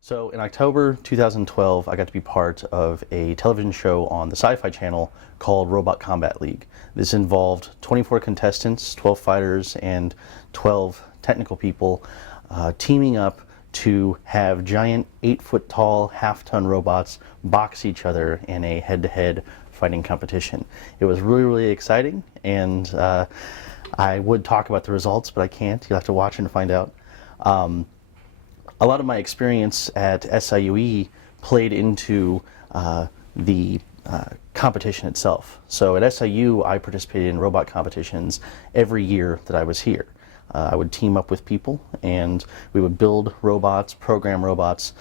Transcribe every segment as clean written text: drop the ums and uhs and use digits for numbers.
So in October 2012, I got to be part of a television show on the Syfy channel called Robot Combat League. This involved 24 contestants, 12 fighters, and 12 technical people teaming up to have giant 8-foot tall, half-ton robots box each other in a head-to-head fighting competition. It was really, really exciting, and I would talk about the results, but I can't. You'll have to watch and find out. A lot of my experience at SIUE played into the competition itself. So at SIU, I participated in robot competitions every year that I was here. I would team up with people and we would build robots, program robots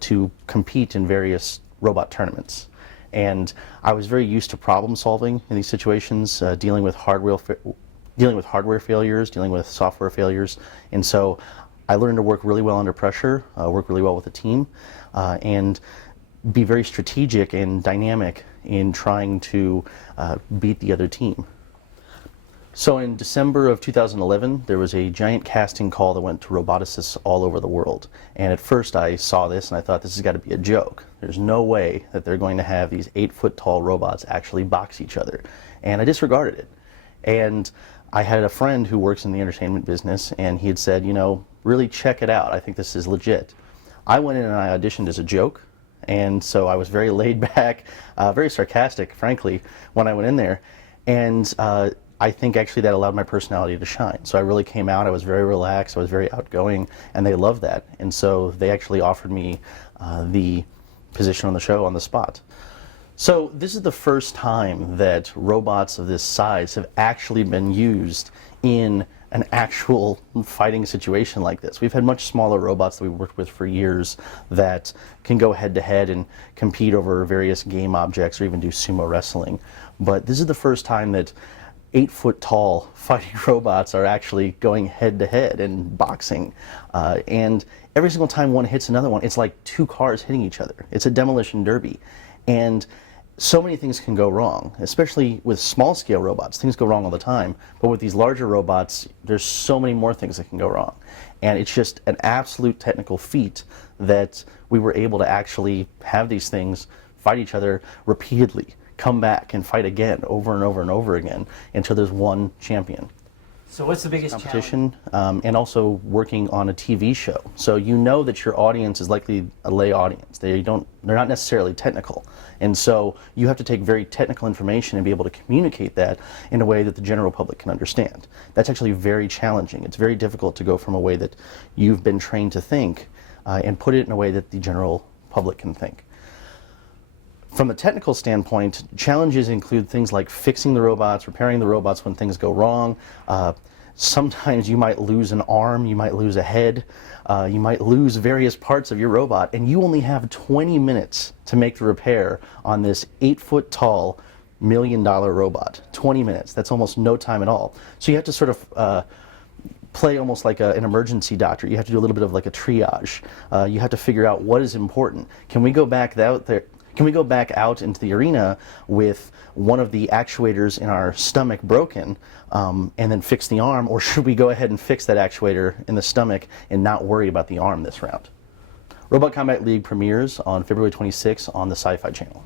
to compete in various robot tournaments. And I was very used to problem solving in these situations, dealing with hardware failures, dealing with software failures, and so I learned to work really well under pressure, work really well with a team, and be very strategic and dynamic in trying to beat the other team. So in December of 2011, there was a giant casting call that went to roboticists all over the world. And at first I saw this and I thought, this has got to be a joke. There's no way that they're going to have these 8-foot tall robots actually box each other. And I disregarded it. And I had a friend who works in the entertainment business, and he had said, you know, really check it out. I think this is legit. I went in and I auditioned as a joke, and so I was very laid back, very sarcastic, frankly, when I went in there. And I think actually that allowed my personality to shine. So I really came out, I was very relaxed, I was very outgoing, and they loved that. And so they actually offered me the position on the show on the spot. So this is the first time that robots of this size have actually been used in an actual fighting situation like this. We've had much smaller robots that we've worked with for years that can go head to head and compete over various game objects or even do sumo wrestling. But this is the first time that 8-foot tall fighting robots are actually going head to head and boxing. And every single time one hits another one, it's like two cars hitting each other. It's a demolition derby. And so many things can go wrong, especially with small-scale robots. Things go wrong all the time, but with these larger robots, there's so many more things that can go wrong. And it's just an absolute technical feat that we were able to actually have these things fight each other repeatedly, come back and fight again, over and over and over again, until there's one champion. So what's the biggest competition, and also working on a TV show. So you know that your audience is likely a lay audience. They're not necessarily technical. And so you have to take very technical information and be able to communicate that in a way that the general public can understand. That's actually very challenging. It's very difficult to go from a way that you've been trained to think and put it in a way that the general public can think. From a technical standpoint, challenges include things like fixing the robots, repairing the robots when things go wrong. Sometimes you might lose an arm, you might lose a head, you might lose various parts of your robot, and you only have 20 minutes to make the repair on this 8-foot tall, $1 million robot. 20 minutes, that's almost no time at all. So you have to sort of play almost like an emergency doctor. You have to do a little bit of like a triage. You have to figure out what is important. Can we go back out there? Can we go back out into the arena with one of the actuators in our stomach broken and then fix the arm, or should we go ahead and fix that actuator in the stomach and not worry about the arm this round? Robot Combat League premieres on February 26th on the Syfy channel.